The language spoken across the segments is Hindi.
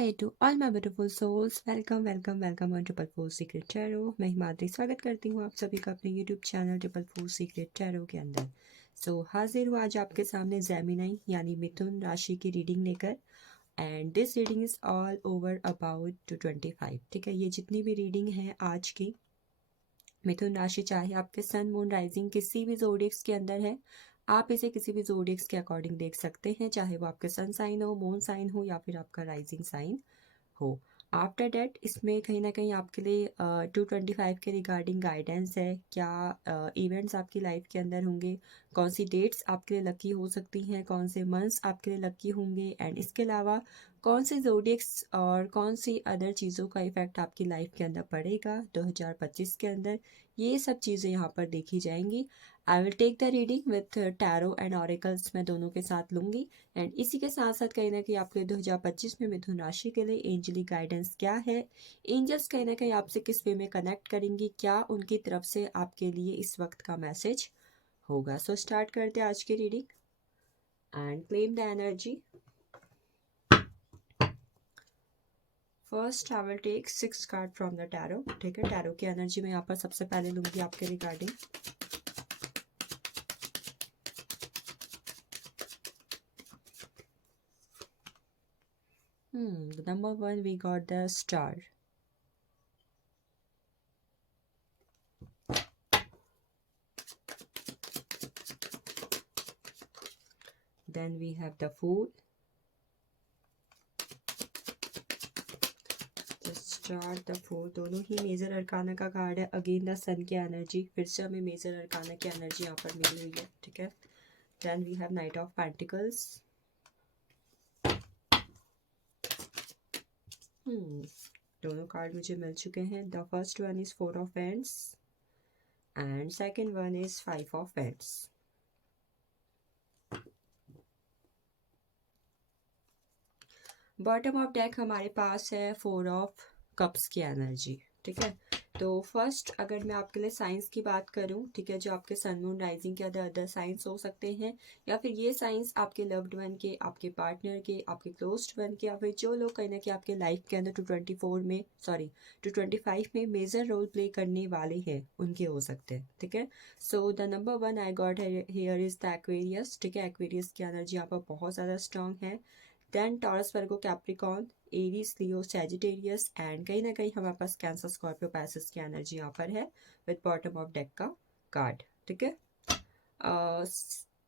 Hi to all my beautiful souls, welcome welcome welcome on triple four secret tarot. मैं हिमाद्री स्वागत करती हूँ आप सभी का अपने YouTube channel triple four secret tarot के अंदर। हाजिर हूँ आज आपके सामने जेमिनी यानी मिथुन राशि की रीडिंग लेकर। And this reading is all over about 25। ठीक है, ये जितनी भी रीडिंग है आज की मिथुन राशि, चाहे आपके सन मून राइजिंग किसी भी जोडिक्स के अंदर है, आप इसे किसी भी जोडिक्स के अकॉर्डिंग देख सकते हैं, चाहे वो आपके सन साइन हो, मून साइन हो या फिर आपका राइजिंग साइन हो। आफ्टर डेट इसमें कहीं ना कहीं आपके लिए 225 के रिगार्डिंग गाइडेंस है। क्या इवेंट्स आपकी लाइफ के अंदर होंगे, कौन सी डेट्स आपके लिए लकी हो सकती हैं, कौन से मंथ्स आपके लिए लकी होंगे, एंड इसके अलावा कौन से जोडिक्स और कौन सी अदर चीज़ों का इफेक्ट आपकी लाइफ के अंदर पड़ेगा 2025 के अंदर, ये सब चीज़ें यहाँ पर देखी जाएंगी। I will take the reading with tarot and oracles, मैं दोनों के साथ लूँगी। एंड इसी के साथ साथ कहीं ना कहीं आपके 2025 में मिथुन राशि के लिए एंजलिक गाइडेंस क्या है, एंजल्स कहीं ना कहीं आपसे किस वे में कनेक्ट करेंगी, क्या उनकी तरफ से आपके लिए इस वक्त का मैसेज होगा। स्टार्ट करते हैं आज की reading and claim the energy. First I will take 6 card from the tarot. ठीक है, टैरो की एनर्जी मैं यहाँ पर सबसे पहले लूंगी आपके regarding. Number 1 we got the star. Then we have the Fool, the Star, the Fool, दोनों ही मेजर अरकाना का कार्ड है। अगेन द सन की एनर्जी, फिर से हमें मेजर अरकाना की एनर्जी यहाँ पर मिली हुई है। ठीक है, then we have knight of pentacles. दोनों कार्ड मुझे मिल चुके हैं। The first one is 4 of wands and second one is 5 of wands. Bottom of deck हमारे पास है 4 ऑफ कप्स की एनर्जी। ठीक है, तो फर्स्ट अगर मैं आपके लिए साइंस की बात करूं, ठीक है, जो आपके सन मून राइजिंग के अदर साइंस हो सकते हैं, या फिर ये साइंस आपके लव्ड वन के, आपके पार्टनर के, आपके क्लोज्ड वन के, या फिर जो लोग कहीं ना कहीं आपके लाइफ के अंदर 225 में मेजर रोल प्ले करने वाले हैं, उनके हो सकते हैं। ठीक है, सो the number 1 I got here is the Aquarius. ठीक है, एक्वेरियस की एनर्जी यहाँ पर बहुत ज़्यादा स्ट्रांग है। Then Taurus, Virgo, Capricorn, Aries, Leo, Sagittarius, and कहीं ना कहीं हमारे पास कैंसर, स्कॉर्पियो, पैसिस की एनर्जी यहाँ पर है विद बॉटम ऑफ डेक का कार्ड। ठीक है,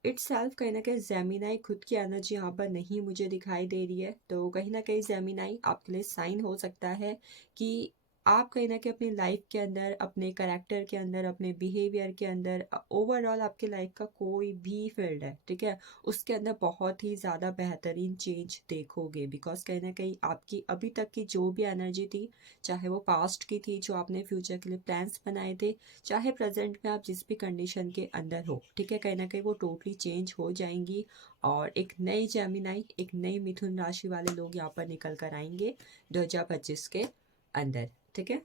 इट्स सेल्फ कहीं ना कहीं जेमिनाई खुद की एनर्जी यहाँ पर नहीं मुझे दिखाई दे रही है। तो कहीं ना कहीं जेमिनाई आपके लिए साइन हो सकता है कि आप कहीं ना कहीं अपनी लाइफ के अंदर, अपने करेक्टर के अंदर, अपने बिहेवियर के अंदर, ओवरऑल आपकी लाइफ का कोई भी फील्ड है, ठीक है, उसके अंदर बहुत ही ज़्यादा बेहतरीन चेंज देखोगे। बिकॉज कहीं ना कहीं आपकी अभी तक की जो भी एनर्जी थी, चाहे वो पास्ट की थी जो आपने फ्यूचर के लिए प्लान्स बनाए थे, चाहे प्रेजेंट में आप जिस भी कंडीशन के अंदर हो, ठीक है, कहीं ना कहीं वो टोटली चेंज हो जाएंगी और एक नई जेमिनाई, एक नई मिथुन राशि वाले लोग यहाँ पर निकल कर आएंगे 2025 के अंदर। ठीक है,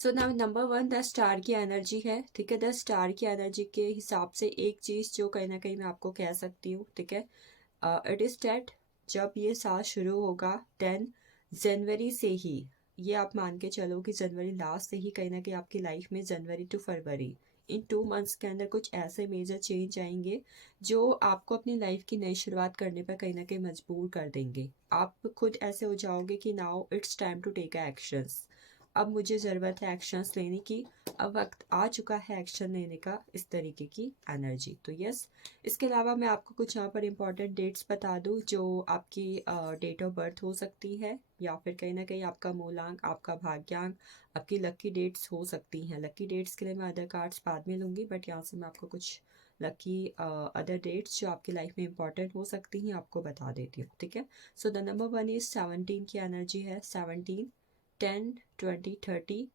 so now number 1 the star की एनर्जी है। ठीक है, द स्टार की एनर्जी के हिसाब से एक चीज़ जो कहीं ना कहीं मैं आपको कह सकती हूँ, ठीक है, इट इज़ डेट जब ये साल शुरू होगा, देन जनवरी से ही, ये आप मान के चलो कि जनवरी लास्ट से ही कहीं ना कहीं आपकी लाइफ में जनवरी टू फरवरी, इन 2 मंथ्स के अंदर कुछ ऐसे मेजर चेंज आएंगे जो आपको अपनी लाइफ की नई शुरुआत करने पर कहीं ना कहीं मजबूर कर देंगे। आप खुद ऐसे हो जाओगे कि now it's time to take actions, अब मुझे ज़रूरत है एक्शंस लेने की, अब वक्त आ चुका है एक्शन लेने का, इस तरीके की एनर्जी। तो यस, इसके अलावा मैं आपको कुछ यहाँ पर इंपॉर्टेंट डेट्स बता दूँ जो आपकी डेट ऑफ बर्थ हो सकती है, या फिर कहीं ना कहीं आपका मूलांक, आपका भाग्यांक, आपकी लकी डेट्स हो सकती हैं। लकी डेट्स के लिए मैं अदर कार्ड्स बाद में लूँगी, बट यहाँ से मैं आपको कुछ लकी अदर डेट्स जो आपकी लाइफ में इंपॉर्टेंट हो सकती हैं आपको बता देती हूँ। ठीक है, सो द नंबर 1 इज 17 की एनर्जी है। 17, 10, 20, 30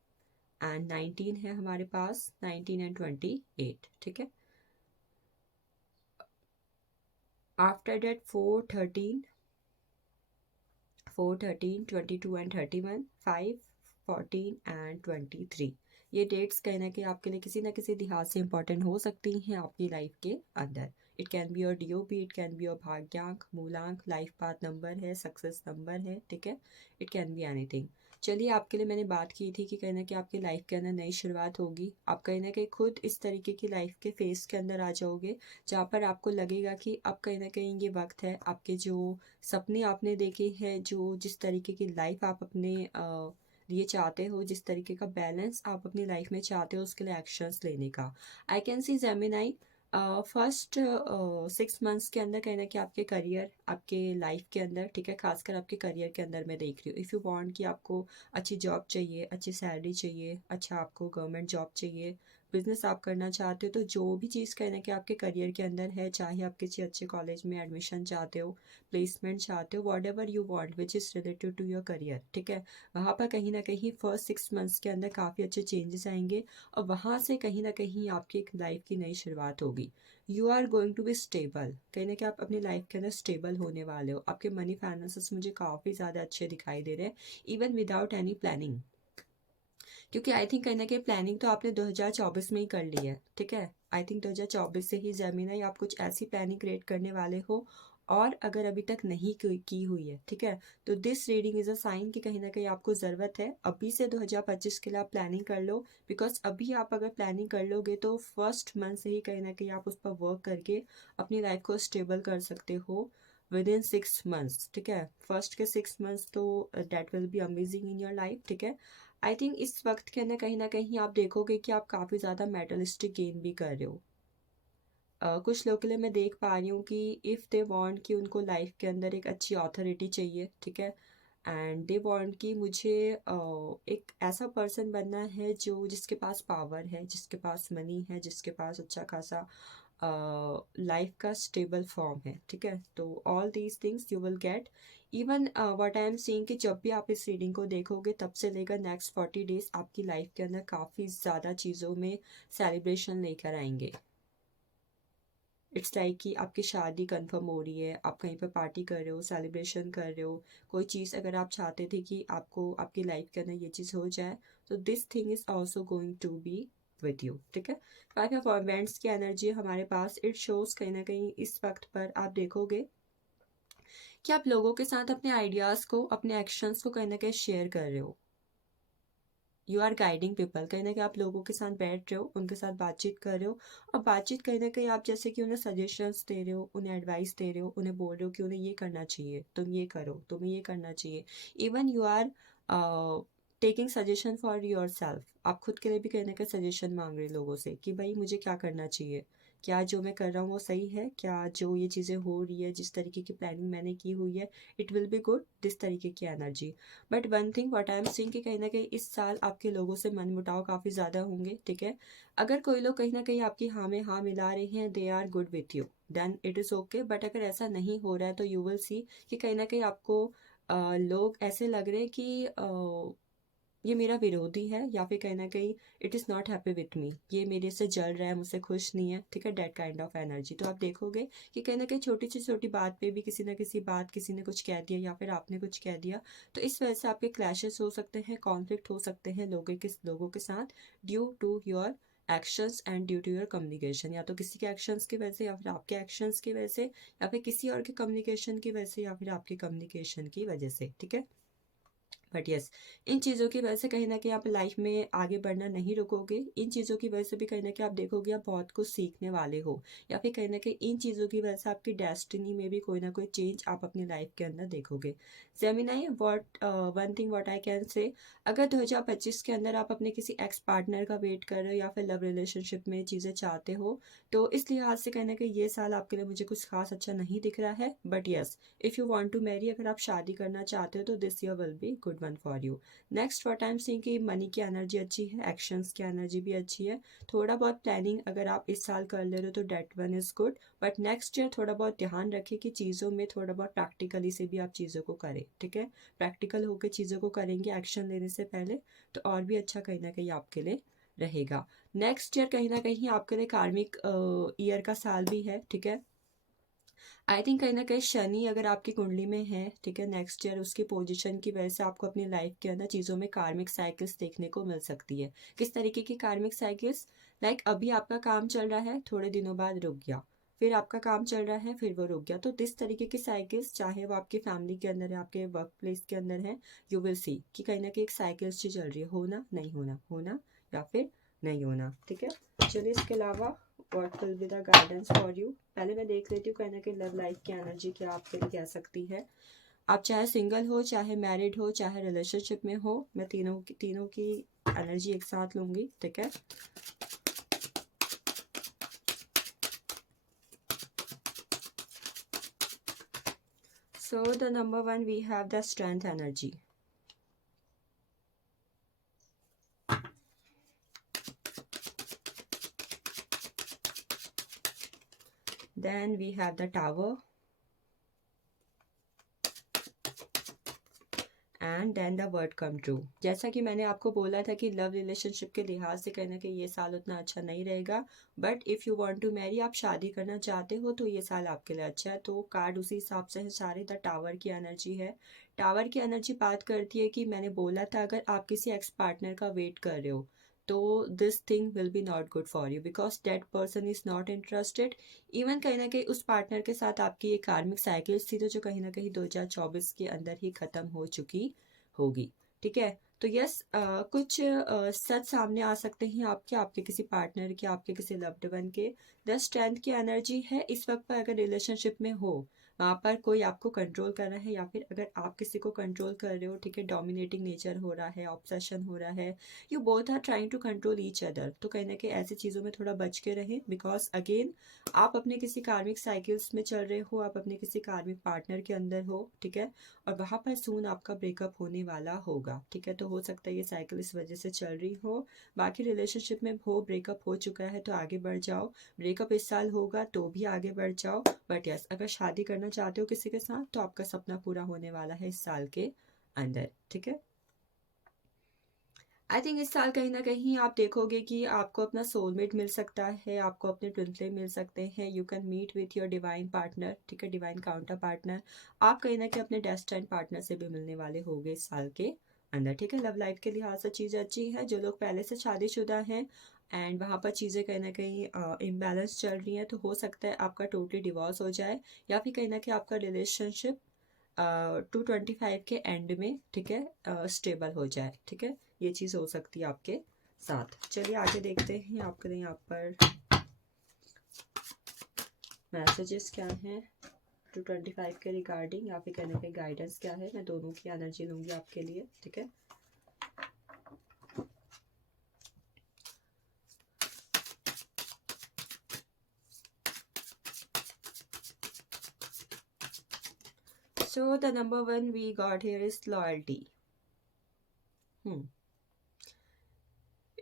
एंड 19 है हमारे पास, 19 एंड 28। ठीक है, आफ्टर डेट 4, 13, 22 एंड 31, 5, 14 एंड 23। ये डेट्स कहीं ना कहीं आपके लिए किसी न किसी लिहाज से इंपॉर्टेंट हो सकती हैं आपकी लाइफ के अंदर। It can be your DOB, it can be your भाग्यांक, मूलांक, लाइफ पाथ नंबर है, सक्सेस नंबर है, ठीक है, इट कैन बी एनीथिंग। चलिए, आपके लिए मैंने बात की थी कि कहीं ना कहीं आपकी लाइफ के अंदर नई शुरुआत होगी। आप कहीं ना कहीं खुद इस तरीके की लाइफ के फेस के अंदर आ जाओगे जहाँ पर आपको लगेगा कि अब कहीं ना कहीं ये वक्त है, आपके जो सपने आपने देखे हैं, जो जिस तरीके की लाइफ आप अपने लिए चाहते हो, जिस तरीके का बैलेंस आप अपनी लाइफ में चाहते हो, उसके लिए एक्शंस लेने का। I can see Gemini first 6 months के अंदर कहीं ना कहीं आपके करियर, आपके लाइफ के अंदर, ठीक है, खासकर आपके करियर के अंदर मैं देख रही हूँ। इफ़ यू वांट कि आपको अच्छी जॉब चाहिए, अच्छी सैलरी चाहिए, अच्छा आपको गवर्नमेंट जॉब चाहिए, बिजनेस आप करना चाहते हो, तो जो भी चीज़ कहीं ना कहीं आपके करियर के अंदर है, चाहे आप किसी अच्छे कॉलेज में एडमिशन चाहते हो, प्लेसमेंट चाहते हो, whatever you want which is related to your career, ठीक है, वहाँ पर कहीं ना कहीं फर्स्ट 6 मंथ्स के अंदर काफ़ी अच्छे चेंजेस आएंगे और वहाँ से कहीं ना कहीं आपकी एक लाइफ की नई शुरुआत होगी। You are going to be stable, कहीं ना कहीं आप अपनी लाइफ के अंदर स्टेबल होने वाले हो। आपके मनी फाइनेंसेस मुझे काफ़ी ज़्यादा अच्छे दिखाई दे रहे हैं, इवन विदाउट एनी प्लानिंग, क्योंकि आई थिंक कहीं ना कहीं प्लानिंग तो आपने 2024 में ही कर ली है, ठीक है। आई थिंक 2024 से ही ज़मीन आप कुछ ऐसी प्लानिंग क्रिएट करने वाले हो, और अगर अभी तक नहीं की हुई है, ठीक है, तो this reading is a sign कि कहीं ना कहीं आपको ज़रूरत है अभी से 2025 के लिए आप प्लानिंग कर लो। बिकॉज अभी आप अगर प्लानिंग कर लोगे तो फर्स्ट मंथ से ही कहीं ना कहीं आप उस पर वर्क करके अपनी लाइफ को स्टेबल कर सकते हो विद इन 6 मंथ्स, ठीक है। फर्स्ट के 6 मंथ्स तो that will be amazing in your life, ठीक है। आई थिंक इस वक्त के अंदर कहीं ना कहीं आप देखोगे कि आप काफ़ी ज़्यादा मेटलिस्टिक गेन भी कर रहे हो। कुछ लोगों के लिए मैं देख पा रही हूँ कि इफ़ दे वांट कि उनको लाइफ के अंदर एक अच्छी अथॉरिटी चाहिए, ठीक है, एंड दे वांट कि मुझे एक ऐसा पर्सन बनना है जो जिसके पास पावर है, जिसके पास मनी है, जिसके पास अच्छा खासा लाइफ का स्टेबल फॉर्म है, ठीक है। तो all these things you will gate. Even what I am seeing कि जब भी आप इस रीडिंग को देखोगे तब से लेकर नेक्स्ट 40 डेज आपकी लाइफ के अंदर काफ़ी ज़्यादा चीज़ों में सेलिब्रेशन लेकर आएंगे। इट्स लाइक कि आपकी शादी कंफर्म हो रही है, आप कहीं पर पार्टी कर रहे हो, सेलिब्रेशन कर रहे हो, कोई चीज़ अगर आप चाहते थे कि आपको आपकी लाइफ के अंदर ये चीज़ हो जाए, तो this thing is also going to be with you, ठीक है। फाइव ऑफ इवेंट्स की एनर्जी हमारे पास, इट शोज कहीं ना कहीं इस वक्त पर आप देखोगे कि आप लोगों के साथ अपने आइडियाज़ को, अपने एक्शंस को कहीं ना कहीं शेयर कर रहे हो। यू आर गाइडिंग पीपल, कहीं ना कहीं आप लोगों के साथ बैठ रहे हो, उनके साथ बातचीत कर रहे हो, और बातचीत कहीं ना कहीं आप जैसे कि उन्हें सजेशंस दे रहे हो, उन्हें एडवाइस दे रहे हो, उन्हें बोल रहे हो कि उन्हें ये करना चाहिए, तुम ये करो, तुम्हें ये करना चाहिए। Even you are taking suggestion for yourself, आप खुद के लिए भी कहीं ना कहीं सजेशन मांग रहे हो लोगों से कि भाई मुझे क्या करना चाहिए, क्या जो मैं कर रहा हूँ वो सही है, क्या जो ये चीज़ें हो रही है, जिस तरीके की प्लानिंग मैंने की हुई है, it will be good, this तरीके की energy. But one thing what I am seeing कि कहीं ना कहीं इस साल आपके लोगों से मनमुटाव काफ़ी ज़्यादा होंगे, ठीक है। अगर कोई लोग कहीं ना कहीं आपकी हाँ में हाँ मिला रहे हैं, they are good with you, then it is okay. But अगर ऐसा नहीं हो रहा है तो यू विल सी कि कहीं ना कहीं आपको लोग ऐसे लग रहे हैं कि ये मेरा विरोधी है, या फिर कहीं ना कहीं it is not happy with me, ये मेरे से जल रहा है, मुझसे खुश नहीं है, ठीक है, डेट काइंड ऑफ एनर्जी। तो आप देखोगे कि कहीं ना कहीं छोटी से छोटी बात पे भी किसी ना किसी बात किसी ने कुछ कह दिया या फिर आपने कुछ कह दिया, तो इस वजह से आपके क्लैशेस हो सकते हैं, कॉन्फ्लिक्ट हो सकते हैं लोगों के साथ, due to your actions and due to your communication, या तो किसी के एक्शंस की वजह से, या फिर आपके एक्शंस की वजह से, या फिर किसी और के कम्युनिकेशन की वजह से, या फिर आपके कम्युनिकेशन की वजह से, ठीक है। बट यस, इन चीज़ों की वजह से कहीं ना कहीं आप लाइफ में आगे बढ़ना नहीं रुकोगे। इन चीज़ों की वजह से भी कहीं ना कहीं आप देखोगे आप बहुत कुछ सीखने वाले हो, या फिर कहीं ना कहीं इन चीज़ों की वजह से आपकी डेस्टिनी में भी कोई ना कोई चेंज आप अपनी लाइफ के अंदर देखोगे। Gemini, what one thing what I can say, अगर 2025 के अंदर आप अपने किसी एक्स पार्टनर का वेट कर रहे हो या फिर लव रिलेशनशिप में चीज़ें चाहते हो, तो इस लिहाज से कहीं ना कहीं ये साल आपके लिए मुझे कुछ खास अच्छा नहीं दिख रहा है। But yes, if you want to marry, अगर आप शादी करना चाहते हो तो this year will be good one for you. Next what I am seeing कि मनी की एनर्जी अच्छी है, एक्शंस की एनर्जी भी अच्छी है, थोड़ा बहुत प्लानिंग अगर आप इस साल कर ले रहे हो तो that one is good. But next year थोड़ा बहुत ध्यान रखें कि चीज़ों में थोड़ा बहुत प्रैक्टिकली से भी आप चीज़ों को करें, ठीक है। प्रैक्टिकल होकर चीज़ों को करेंगे एक्शन लेने से पहले, तो और भी अच्छा कहीं ना कहीं आपके लिए रहेगा। नेक्स्ट ईयर कहीं ना कहीं आपके लिए कार्मिक ईयर का साल भी है, ठीक है। आई थिंक कहीं ना कहीं शनि अगर आपकी कुंडली में है, ठीक है, नेक्स्ट ईयर उसकी पोजीशन की वजह से आपको अपनी लाइफ के अंदर चीज़ों में कार्मिक साइकिल्स देखने को मिल सकती है। किस तरीके की कार्मिक साइकिल्स? लाइक अभी आपका काम चल रहा है, थोड़े दिनों बाद रुक गया, फिर आपका काम चल रहा है, फिर वो रुक गया। तो इस तरीके की साइकिल्स, चाहे वो आपकी फैमिली के अंदर है, आपके वर्क प्लेस के अंदर है, यू विल सी कि कहीं ना कहीं एक साइकिल्स चल रही है, होना नहीं होना, होना या फिर नहीं होना, ठीक है। चलिए इसके अलावा what will be the guidance for you, पहले मैं देख लेती हूँ कहीं ना कहीं लव लाइफ की एनर्जी क्या आपके लिए कह सकती है। आप चाहे सिंगल हो, चाहे मैरिड हो, चाहे रिलेशनशिप में हो, मैं तीनों की एनर्जी एक साथ लूंगी, ठीक है। So the number one, we have the strength energy. Then we have the tower. And then the word come true. जैसा कि मैंने आपको बोला था कि लव रिलेशनशिप के लिहाज से कहना कि ये साल उतना अच्छा नहीं रहेगा, but if you want to marry, आप शादी करना चाहते हो तो ये साल आपके लिए अच्छा है। तो कार्ड उसी हिसाब से है सारे। द टावर की एनर्जी है। टावर की एनर्जी बात करती है कि मैंने बोला था अगर आप किसी एक्स पार्टनर का वेट कर रहे हो तो this thing will be not good for you, because that person is not interested. Even कहीं ना कहीं उस पार्टनर के साथ आपकी एक कार्मिक साइकिल्स थी तो जो कहीं ना कहीं 2024 के अंदर ही खत्म हो चुकी होगी, ठीक है। तो यस, कुछ सच सामने आ सकते हैं आपके आपके किसी पार्टनर के, आपके किसी लव्ड वन के। द स्ट्रेंथ की एनर्जी है इस वक्त पर। अगर रिलेशनशिप में हो, वहाँ पर कोई आपको कंट्रोल कर रहा है या फिर अगर आप किसी को कंट्रोल कर रहे हो, ठीक है, डोमिनेटिंग नेचर हो रहा है, ऑब्सेशन हो रहा है, you both are trying to control each other, तो कहीं ना कहीं ऐसी चीज़ों में थोड़ा बच के रहें। बिकॉज अगेन आप अपने किसी कार्मिक साइकिल्स में चल रहे हो, आप अपने किसी कार्मिक पार्टनर के अंदर हो, ठीक है, और वहाँ पर सून आपका ब्रेकअप होने वाला होगा, ठीक है। तो हो सकता है ये साइकिल इस वजह से चल रही हो। बाकी रिलेशनशिप में हो, ब्रेकअप हो चुका है तो आगे बढ़ जाओ, ब्रेकअप इस साल होगा तो भी आगे बढ़ जाओ। बट यस, अगर शादी करना चाहते हो किसी के साथ तो आपका सपना पूरा होने वाला है इस साल के अंदर, ठीक है। आई थिंक इस साल कहीं ना कहीं आप देखोगे कि आपको अपना सोलमेट मिल सकता है, आपको अपने ट्विन फ्लेम मिल सकते हैं। You can meet with your divine partner, ठीक है, डिवाइन काउंटर पार्टनर। आप कहीं ना कहीं अपने डेस्टाइन पार्टनर से भी मिलने वाले होंगे इस साल के अंदर, ठीक है। लव लाइफ के लिहाज से चीज़ें अच्छी है। जो लोग पहले से शादीशुदा हैं एंड वहाँ पर चीज़ें कहीं ना कहीं इम्बैलेंस चल रही हैं तो हो सकता है आपका टोटली डिवोर्स हो जाए, या फिर कहीं ना कहीं आपका रिलेशनशिप 225 के एंड में, ठीक है, स्टेबल हो जाए, ठीक है। ये चीज़ हो सकती है आपके साथ। चलिए आगे देखते हैं आपके लिए यहाँ पर मैसेजेस क्या हैं 225 के रिगार्डिंग, या फिर कहने के गाइडेंस क्या है। मैं दोनों की एनर्जी लूंगी आपके लिए, ठीक है। So the number one we got here is loyalty.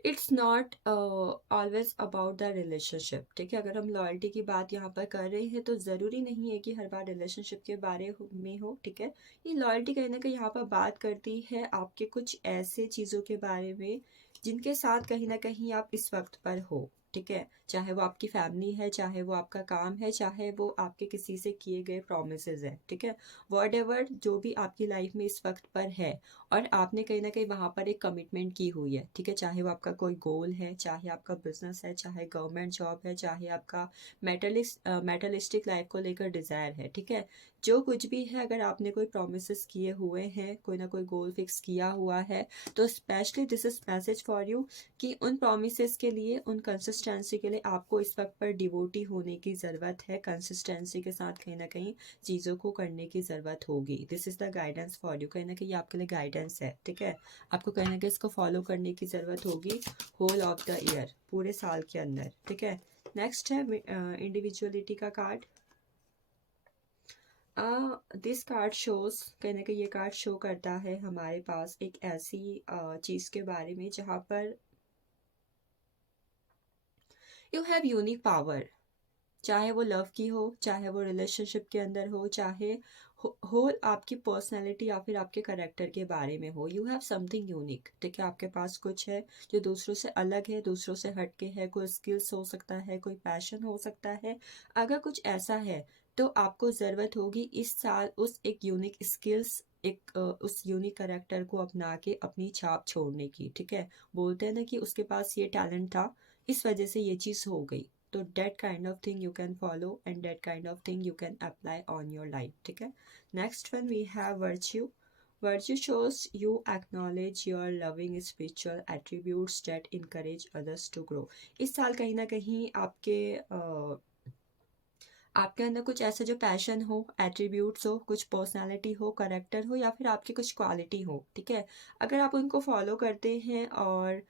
It's not always about the relationship, ठीक है। अगर हम लॉयल्टी की बात यहाँ पर कर रहे हैं तो ज़रूरी नहीं है कि हर बार रिलेशनशिप के बारे में हो, ठीक है। ये लॉयल्टी कहीं ना कहीं यहाँ पर बात करती है आपके कुछ ऐसे चीज़ों के बारे में जिनके साथ कहीं ना कहीं आप इस वक्त पर हो, ठीक है। चाहे वो आपकी फैमिली है, चाहे वो आपका काम है, चाहे वो आपके किसी से किए गए प्रोमिसेस है, ठीक है। वॉट एवर जो भी आपकी लाइफ में इस वक्त पर है और आपने कहीं ना कहीं वहाँ पर एक कमिटमेंट की हुई है, ठीक है। चाहे वो आपका कोई गोल है, चाहे आपका बिजनेस है, चाहे गवर्नमेंट जॉब है, चाहे आपका मेटलिस्टिक लाइफ को लेकर डिज़ायर है, ठीक है। जो कुछ भी है, अगर आपने कोई प्रोमिस किए हुए हैं, कोई ना कोई गोल फिक्स किया हुआ है, तो specially this is message for you कि उन प्रोमिस के लिए, उन कंसिस्टेंसी के लिए आपको इस वक्त पर डिवोटी होने की ज़रूरत है। कंसिस्टेंसी के साथ कहीं ना कहीं चीज़ों को करने की ज़रूरत होगी। This is the guidance for you, कहीं ना कहीं आपके लिए गाइडेंस है, ठीक है। आपको कहीं ना कहीं इसको फॉलो करने की ज़रूरत होगी होल ऑफ द ईयर, पूरे साल के अंदर, ठीक है। नेक्स्ट है इंडिविजुअलिटी का कार्ड। दिस कार्ड शोज, कहीं ना कहीं ये कार्ड शो करता है हमारे पास एक ऐसी चीज़ के बारे में जहाँ पर यू हैव यूनिक पावर। चाहे वो लव की हो, चाहे वो रिलेशनशिप के अंदर हो, चाहे हो आपकी पर्सनैलिटी या फिर आपके करेक्टर के बारे में हो, यू हैव समथिंग यूनिक, ठीक है। आपके पास कुछ है जो दूसरों से अलग है, दूसरों से हटके है। कोई स्किल्स हो सकता है, कोई पैशन हो सकता है। अगर कुछ ऐसा है तो आपको ज़रूरत होगी इस साल उस एक यूनिक स्किल्स, एक उस यूनिक करेक्टर को अपना के अपनी छाप छोड़ने की, ठीक है। बोलते हैं ना कि उसके पास ये टैलेंट था, इस वजह से ये चीज़ हो गई, तो that kind of thing you can follow and that kind of thing you can apply on your life, ठीक है। Next one we have virtue. Virtue shows you acknowledge your loving spiritual attributes that encourage others to grow। इस साल कहीं ना कहीं आपके अंदर कुछ ऐसा जो पैशन हो, एट्रीब्यूट्स हो, कुछ पर्सनालिटी हो, करेक्टर हो, या फिर आपकी कुछ क्वालिटी हो, ठीक है। अगर आप उनको फॉलो करते हैं और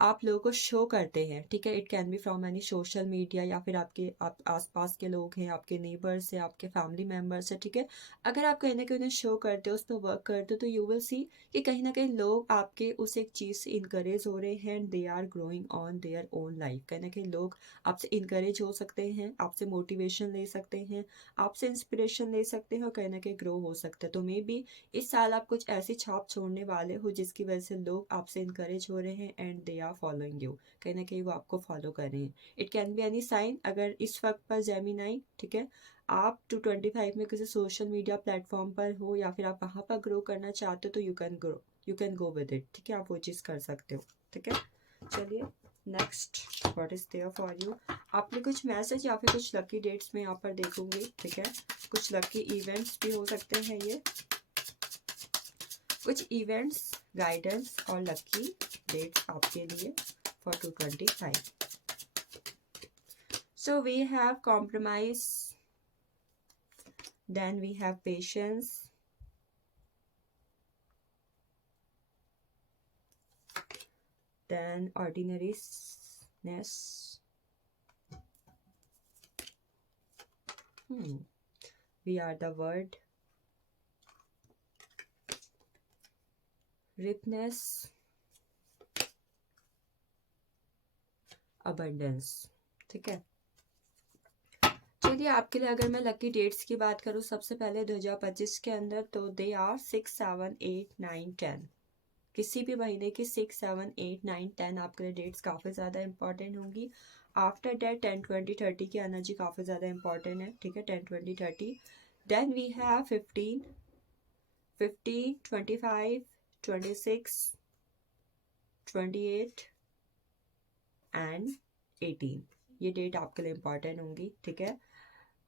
आप लोगों को शो करते हैं, ठीक है, it can B from any social media, या फिर आप आसपास के लोग हैं, आपके नेबर्स हैं, आपके फैमिली मेम्बर्स हैं, ठीक है। अगर आप कहीं ना कहीं उन्हें शो करते हो, उस पर वर्क करते हो, तो यू विल सी कि कहीं ना कहीं लोग आपके उस एक चीज़ से इनकरेज हो रहे हैं and they are growing on their own life. कहीं ना कहीं लोग आपसे इनकरेज हो सकते हैं, आपसे मोटिवेशन ले सकते हैं, आपसे इंस्पिरेशन ले सकते हैं और कहीं ना कहीं ग्रो हो सकते हैं। तो मे बी इस साल आप कुछ ऐसी छाप छोड़ने वाले हो जिसकी वजह से लोग आपसे इनकरेज हो रहे हैं and they are following you, कहीं ना कहीं वो आपको फॉलो कर रहे हैं। It can be any sign. अगर इस वक्त पर जेमिनाई, ठीक है, आप 225 में किसी सोशल मीडिया प्लेटफॉर्म पर हो या फिर आप वहाँ पर ग्रो करना चाहते हो, तो you can go with it, ठीक है, आप वो चीज़ कर सकते हो, ठीक है। चलिए next, what is there for you. आपने कुछ मैसेज या फिर कुछ लकी डेट्स में यहाँ पर देखूंगी, ठीक है। कुछ लकी इवेंट्स भी हो सकते हैं, ये कुछ इवेंट्स, गाइडेंस और लकी डेट्स आपके लिए for 225। So we have compromise, then we have patience, then ordinariness, we are the word, ripeness, abundance, ठीक है। चलिए आपके लिए अगर मैं लकी डेट्स की बात करूँ, सबसे पहले 2025 के अंदर, तो दे आर 6, 7, 8, 9, 10। किसी भी महीने की 6, 7, 8, 9, 10 आपके लिए डेट्स काफ़ी ज़्यादा इंपॉर्टेंट होंगी। आफ्टर डेट 10, 20, 30 की एनर्जी काफ़ी ज़्यादा इंपॉर्टेंट है, ठीक है, 10, 20, 30। Then we have 15, 25, 26, 28 and 18। ये डेट आपके लिए इंपॉर्टेंट होंगी, ठीक है।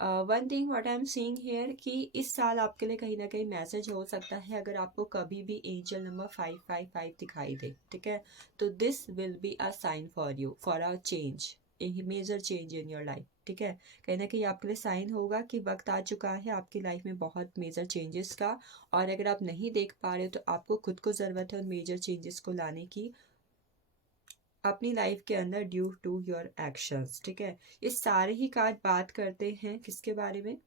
One thing what I am seeing here कि इस साल आपके लिए कहीं ना कहीं मैसेज हो सकता है, अगर आपको कभी भी एंजल नंबर 555 दिखाई दे, ठीक है, तो this will be a sign for you for a change, a major change in your life, ठीक है। कहीं ना कहीं आपके लिए साइन होगा कि वक्त आ चुका है आपकी लाइफ में बहुत मेजर चेंजेस का, और अगर आप नहीं देख पा रहे हो तो आपको खुद को ज़रूरत है उन मेजर चेंजेस को लाने की अपनी लाइफ के अंदर, ड्यू टू योर एक्शंस, ठीक है। ये सारे ही कार्ड बात करते हैं किसके बारे में,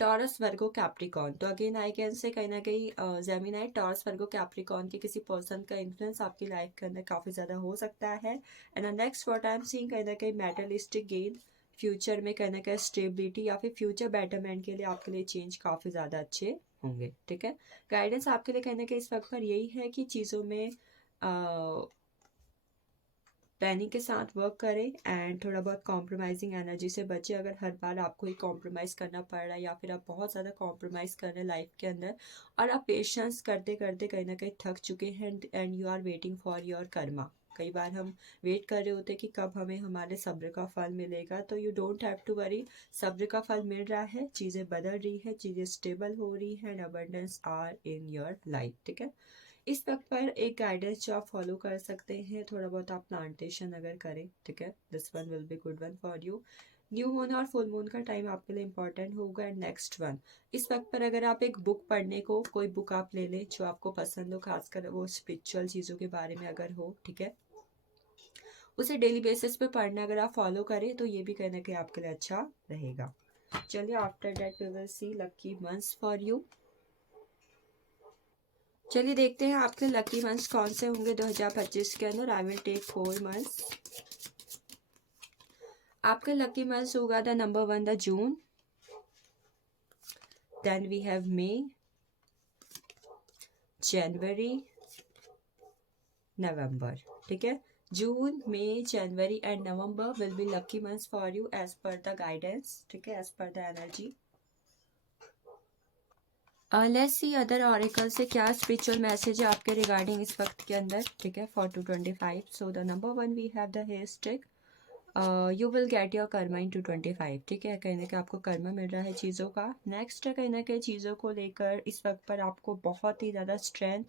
टॉरस, वर्गो, कैप्रिकॉर्न। तो अगेन आई कैन से कहीं ना कहीं जेमिनाई, टॉरस, वर्गो, कैप्रिकॉर्न के किसी पर्सन का इन्फ्लुएंस आपकी लाइफ के अंदर काफ़ी ज़्यादा हो सकता है। And next what I am seeing, कहीं ना कहीं मेटलिस्टिक गेन, फ्यूचर में कहीं ना कहीं स्टेबिलिटी या फिर फ्यूचर बेटरमेंट के लिए आपके लिए चेंज काफ़ी ज़्यादा अच्छे होंगे, ठीक है। गाइडेंस आपके लिए कहीं ना कहीं इस वक्त पर यही है कि चीज़ों में प्लानिंग के साथ वर्क करें एंड थोड़ा बहुत कॉम्प्रोमाइजिंग एनर्जी से बचे। अगर हर बार आपको ही कॉम्प्रोमाइज़ करना पड़ रहा है या फिर आप बहुत ज़्यादा कॉम्प्रोमाइज़ कर रहे हैं लाइफ के अंदर और आप पेशेंस करते करते कहीं ना कहीं थक चुके हैं and you are waiting for your karma. कई बार हम वेट कर रहे होते हैं कि कब हमें हमारे सब्र का फल मिलेगा, तो you don't have to worry, सब्र का फल मिल रहा है, चीज़ें बदल रही है, चीज़ें स्टेबल हो रही है and abundance are in your life, ठीक है। इस वक्त पर एक गाइडेंस जो आप फॉलो कर सकते हैं, थोड़ा बहुत आप प्लांटेशन अगर करें, ठीक है, this one will be good one for you. New moon और फुल मून का टाइम आपके लिए इंपॉर्टेंट होगा। एंड नेक्स्ट वन, इस वक्त पर अगर आप एक बुक पढ़ने को, कोई बुक आप ले लें जो आपको पसंद हो, खासकर वो स्पिरिचुअल चीज़ों के बारे में अगर हो, ठीक है, उसे डेली बेसिस पे पढ़ना अगर आप फॉलो करें तो ये भी कहीं ना कहीं आपके लिए अच्छा रहेगा। चलिए after that we will see lucky months for you. चलिए देखते हैं आपके लकी मंथ्स कौन से होंगे 2025 के अंदर। I will take 4 months. आपका लकी मंथ्स होगा the number 1 the June, then we have May, January, November, ठीक है। June, May, January and November will be lucky months for you as per the guidance, ठीक है, as per the energy. Let's see other oracle से क्या स्पिरिचुअल मैसेज है आपके रिगार्डिंग इस वक्त के अंदर, ठीक है, for 225। So the number 1 we have the hair stick, you will get your karma in 225, ठीक है, कहीं ना कहीं आपको कर्मा मिल रहा है चीज़ों का। नेक्स्ट है कहीं ना कहीं चीज़ों को लेकर इस वक्त पर आपको बहुत ही ज़्यादा स्ट्रेंथ,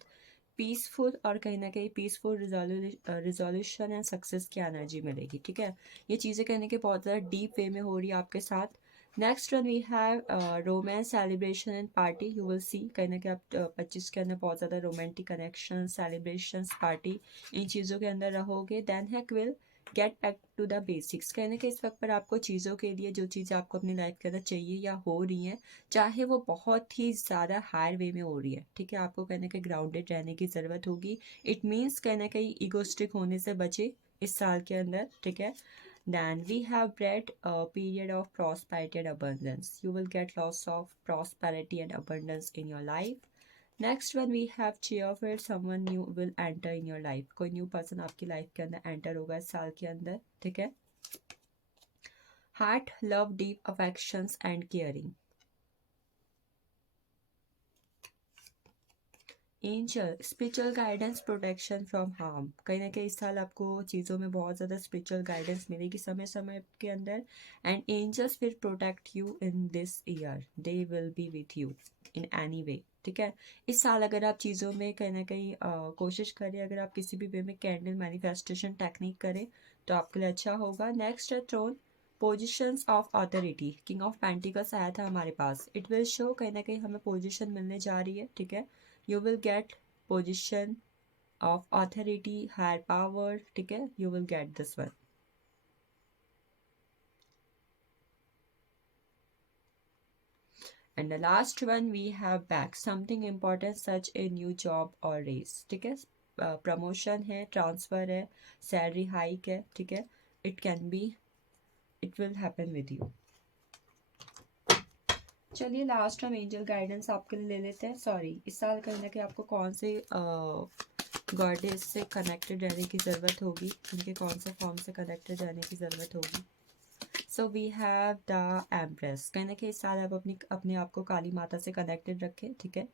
पीसफुल और कहीं ना कहीं पीसफुल रिजोल्यूशन एंड सक्सेस की एनर्जी मिलेगी, ठीक है। ये चीज़ें कहने के बहुत ज़्यादा डीप वे में हो रही है आपके साथ। Next one we have romance celebration and party, you will see कहीं ना कहीं आप 25 के अंदर बहुत ज़्यादा रोमांटिक कनेक्शन, सेलिब्रेशन, पार्टी, इन चीज़ों के अंदर रहोगे। देन है quill get back to the basics, कहने के इस वक्त पर आपको चीज़ों के लिए जो चीज़ें आपको अपनी लाइफ के अंदर चाहिए या हो रही हैं, चाहे वो बहुत ही ज़्यादा हायर वे में हो रही है, ठीक है, आपको कहने के ग्राउंडेड रहने की ज़रूरत होगी। इट मीन्स कहने कहीं ईगोस्टिक होने से बचे इस साल के अंदर, ठीक है। Then we have read a period of prosperity and abundance. You will get lots of prosperity and abundance in your life. Next one we have cheerful, someone new will enter in your life. कोई न्यू पर्सन आपकी लाइफ के अंदर एंटर होगा इस साल के अंदर, ठीक है। Heart love deep affections and caring. Angel spiritual guidance, protection from harm, कहीं ना कहीं इस साल आपको चीज़ों में बहुत ज़्यादा स्पिरिचुअल गाइडेंस मिलेगी समय समय के अंदर। And angels will protect you in this year, they will be with you in any way, ठीक है। इस साल अगर आप चीज़ों में कहीं ना कहीं कोशिश करें, अगर आप किसी भी वे में कैंडल मैनिफेस्टेशन टेक्निक करें तो आपके लिए अच्छा होगा। नेक्स्ट है throne positions of authority, king of pentacles आया था हमारे पास। इट विल शो कहीं ना कहीं हमें पोजिशन मिलने जा रही है, ठीक है। You will get position of authority, higher power, ठीक है, you will get this one. And the last one we have back something important such a new job or raise, ठीक है, प्रमोशन है, ट्रांसफर है, सैलरी हाइक है, ठीक है, it can B, it will happen with you. चलिए लास्ट हम एंजल गाइडेंस आपके लिए ले लेते हैं। सॉरी, इस साल कहीं ना कहीं आपको कौन से गॉडेस से कनेक्टेड रहने की ज़रूरत होगी, उनके कौन से फॉर्म से कनेक्टेड रहने की ज़रूरत होगी। So we have the empress, कहीं ना कहीं इस साल आप अपने आप को काली माता से कनेक्टेड रखें, ठीक है।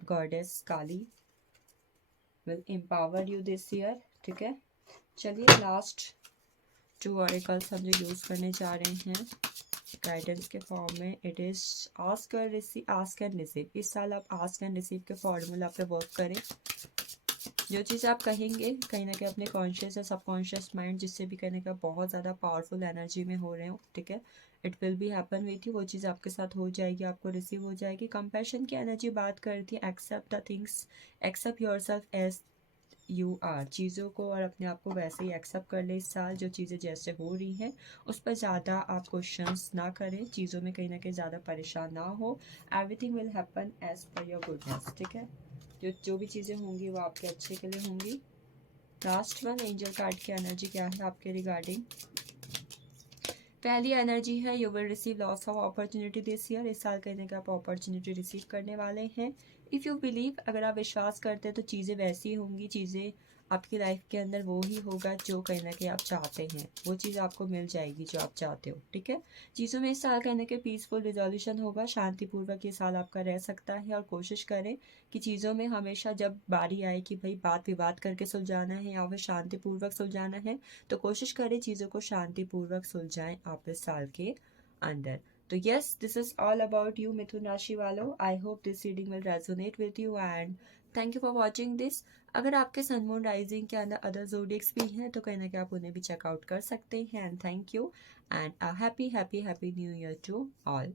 Goddess Kali will empower you this year, ठीक है। चलिए लास्ट 2 ऑरिकल्स हम जो यूज़ करने जा रहे हैं गाइडेंस के फॉर्म में, it is ask and receive, ask and receive. इस साल आप आस्क एंड रिसीव के फॉर्मूला पे वर्क करें। जो चीज़ आप कहेंगे कहीं ना कहीं अपने कॉन्शियस या सबकॉन्शियस माइंड जिससे भी कहने का बहुत ज़्यादा पावरफुल एनर्जी में हो रहे हो, ठीक है, it will be happen with you, वो चीज़ आपके साथ हो जाएगी, आपको रिसीव हो जाएगी। कंपैशन की एनर्जी बात करती है accept the things, accept yourself as you are, चीज़ों को और अपने आप को वैसे ही एक्सेप्ट कर ले। इस साल जो चीज़ें जैसे हो रही हैं उस पर ज़्यादा आप क्वेश्चंस ना करें, चीज़ों में कहीं ना कहीं ज़्यादा परेशान ना हो। Everything will happen as per your goodness, ठीक है, जो भी चीज़ें होंगी वो आपके अच्छे के लिए होंगी। लास्ट वन एंजल कार्ड की एनर्जी क्या है आपके रिगार्डिंग। पहली एनर्जी है you will receive lots of opportunity this year, इस साल कहीं ना कहीं आप अपॉर्चुनिटी रिसीव करने वाले हैं। इफ़ यू बिलीव, अगर आप विश्वास करते हैं तो चीज़ें वैसी होंगी, चीज़ें आपकी लाइफ के अंदर वो ही होगा जो कहीं ना कहीं आप चाहते हैं, वो चीज़ आपको मिल जाएगी जो आप चाहते हो, ठीक है। चीज़ों में इस साल कहीं ना कहीं पीसफुल रिजोल्यूशन होगा, शांतिपूर्वक ये साल आपका रह सकता है। और कोशिश करें कि चीज़ों में हमेशा जब बारी आए कि भाई बात विवाद करके सुलझाना है या फिर शांतिपूर्वक सुलझाना है, तो कोशिश करें चीज़ों को शांतिपूर्वक सुलझाएं आप इस साल के अंदर। तो yes, this is all about you Mithun राशि वालों। I hope this reading will resonate with you and thank you for watching this. अगर आपके सन मून राइजिंग के अंदर अदर ज़ोडिएक्स भी हैं तो कहीं ना कहीं आप उन्हें भी चेकआउट कर सकते हैं। And thank you and happy happy happy new year to all.